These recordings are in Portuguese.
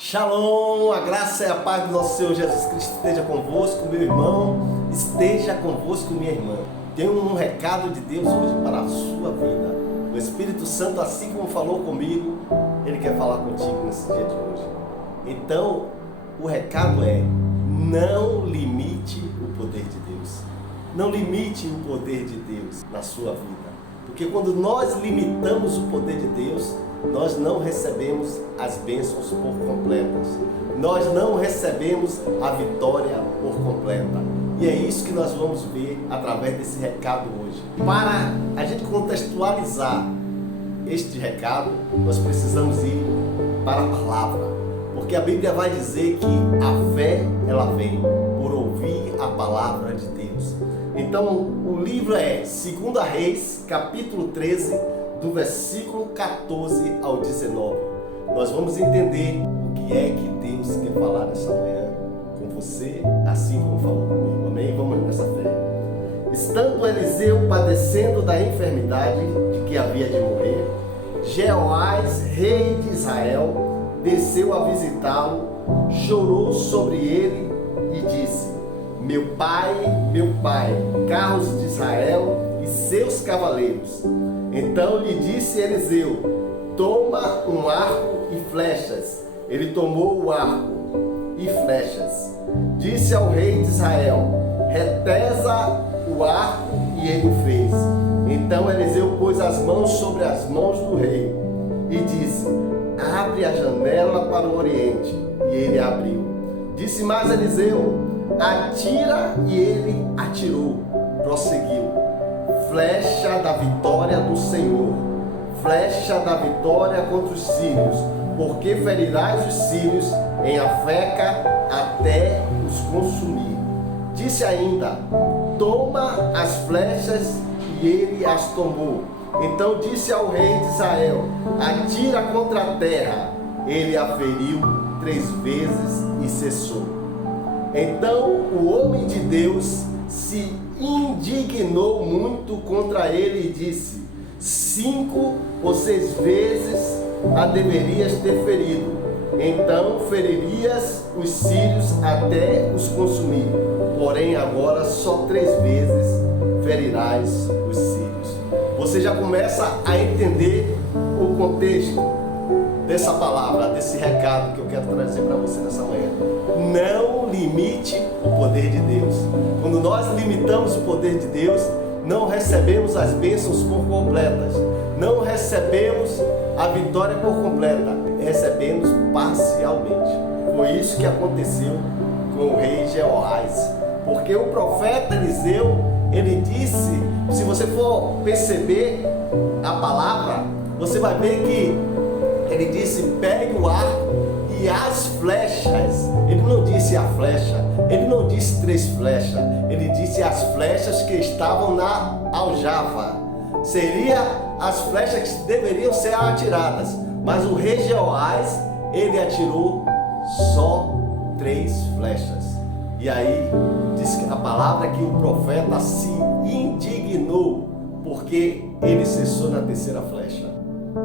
Shalom, a graça e a paz do nosso Senhor Jesus Cristo esteja convosco, meu irmão, esteja convosco, minha irmã. Tenho um recado de Deus hoje para a sua vida. O Espírito Santo, assim como falou comigo, Ele quer falar contigo nesse dia de hoje. Então, o recado é: não limite o poder de Deus. Não limite o poder de Deus na sua vida. Porque quando nós limitamos o poder de Deus, nós não recebemos as bênçãos por completas. Nós não recebemos a vitória por completa. E é isso que nós vamos ver através desse recado hoje. Para a gente contextualizar este recado, nós precisamos ir para a palavra. Porque a Bíblia vai dizer que a fé, ela vem por ouvir a palavra de Deus. Então, o livro é 2 Reis, capítulo 13, do versículo 14 ao 19. Nós vamos entender o que é que Deus quer falar nessa manhã com você, assim como falou comigo. Amém? Vamos nessa fé. Estando Eliseu padecendo da enfermidade de que havia de morrer, Jeoás, rei de Israel, desceu a visitá-lo, chorou sobre ele e disse: meu pai, carros de Israel e seus cavaleiros. Então lhe disse Eliseu: toma um arco e flechas. Ele tomou o arco e flechas. Disse ao rei de Israel: retesa o arco, e ele o fez. Então Eliseu pôs as mãos sobre as mãos do rei e disse: abre a janela para o oriente. E ele abriu. Disse mais Eliseu: atira, e ele atirou. Prosseguiu: flecha da vitória do Senhor, flecha da vitória contra os sírios, porque ferirás os sírios em Afeca até os consumir. Disse ainda: toma as flechas, e ele as tomou. Então disse ao rei de Israel: atira contra a terra. Ele a feriu 3 vezes e cessou. Então o homem de Deus se indignou muito contra ele e disse: 5 ou 6 vezes a deverias ter ferido, então feririas os sírios até os consumir. Porém agora só 3 vezes ferirás os sírios. Você já começa a entender o contexto dessa palavra, desse recado que eu quero trazer para você nessa manhã. Não limite o poder de Deus. Quando nós limitamos o poder de Deus, não recebemos as bênçãos por completas, não recebemos a vitória por completa, recebemos parcialmente. Foi isso que aconteceu com o rei Jeoás, porque o profeta Eliseu, ele disse, se você for perceber a palavra, você vai ver que ele disse: pegue o arco e as flechas. Ele não disse a flecha, ele não disse 3 flechas, ele disse as flechas que estavam na aljava. Seria as flechas que deveriam ser atiradas, mas o rei Jeoás, ele atirou só 3 flechas. E aí diz a palavra que o profeta se indignou, porque ele cessou na 3ª flecha.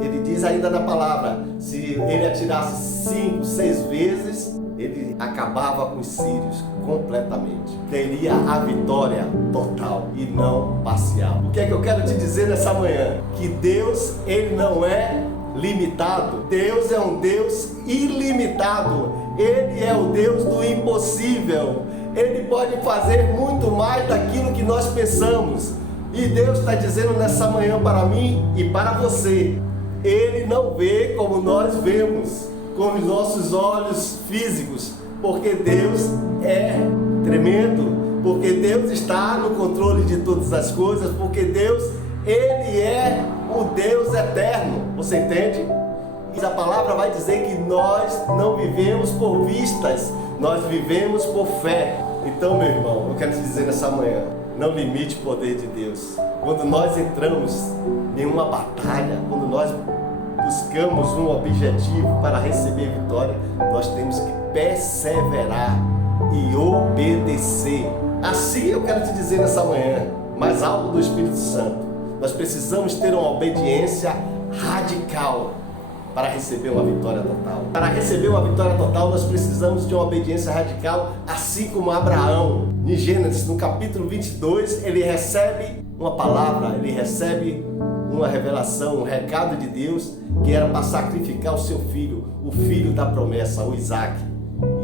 Ele diz ainda na palavra: se ele atirasse 5, 6 vezes, ele acabava com os sírios completamente. Teria a vitória total e não parcial. O que é que eu quero te dizer nessa manhã? Que Deus, ele não é limitado. Deus é um Deus ilimitado. Ele é o Deus do impossível. Ele pode fazer muito mais daquilo que nós pensamos. E Deus está dizendo nessa manhã para mim e para você: Ele não vê como nós vemos, com os nossos olhos físicos, porque Deus é tremendo, porque Deus está no controle de todas as coisas, porque Deus, Ele é o Deus eterno. Você entende? E a palavra vai dizer que nós não vivemos por vistas, nós vivemos por fé. Então, meu irmão, eu quero te dizer nessa manhã: não limite o poder de Deus. Quando nós entramos em uma batalha, quando nós buscamos um objetivo para receber vitória, nós temos que perseverar e obedecer. Assim eu quero te dizer nessa manhã, mais alto do Espírito Santo, nós precisamos ter uma obediência radical. para receber uma vitória total. Para receber uma vitória total, nós precisamos de uma obediência radical, assim como Abraão. Em Gênesis, no capítulo 22, ele recebe uma palavra, ele recebe uma revelação, um recado de Deus, que era para sacrificar o seu filho, o filho da promessa, o Isaac.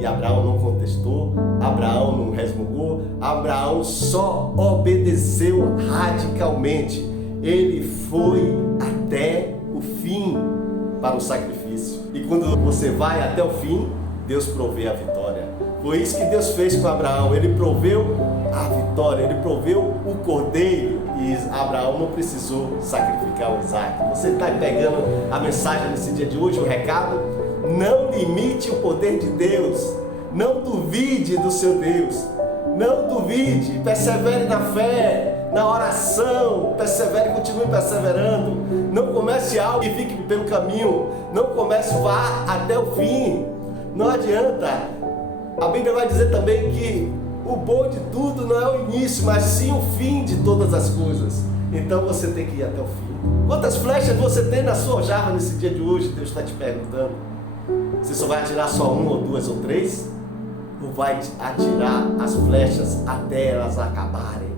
E Abraão não contestou, Abraão não resmungou, Abraão só obedeceu radicalmente. Ele foi até o fim para o sacrifício. E quando você vai até o fim, Deus provê a vitória. Foi isso que Deus fez com Abraão. Ele proveu a vitória, ele proveu o cordeiro. E Abraão não precisou sacrificar o Isaac. Você está pegando a mensagem nesse dia de hoje, o recado? Não limite o poder de Deus. Não duvide do seu Deus. Não duvide. Persevere na fé, na oração. Persevere, continue perseverando. Não comece algo e fique pelo caminho. Não comece, vá até o fim. Não adianta. A Bíblia vai dizer também que o bom de tudo não é o início, mas sim o fim de todas as coisas. Então você tem que ir até o fim. Quantas flechas você tem na sua aljava nesse dia de hoje? Deus está te perguntando. Você só vai atirar só uma ou duas ou três? Ou vai atirar as flechas até elas acabarem?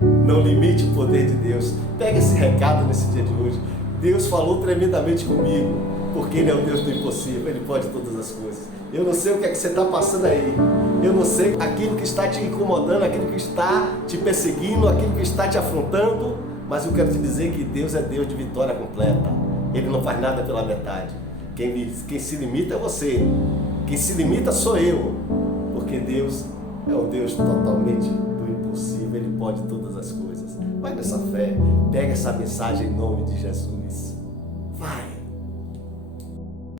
Não limite o poder de Deus. Pega esse recado nesse dia de hoje. Deus falou tremendamente comigo, porque Ele é o Deus do impossível, Ele pode todas as coisas. Eu não sei o que é que você está passando aí. Eu não sei aquilo que está te incomodando, aquilo que está te perseguindo, aquilo que está te afrontando, mas eu quero te dizer que Deus é Deus de vitória completa. Ele não faz nada pela metade. Quem se limita é você. Quem se limita sou eu. Porque Deus é o Deus totalmente do impossível. Ele pode todas as coisas. Vai nessa fé. Pega essa mensagem em nome de Jesus.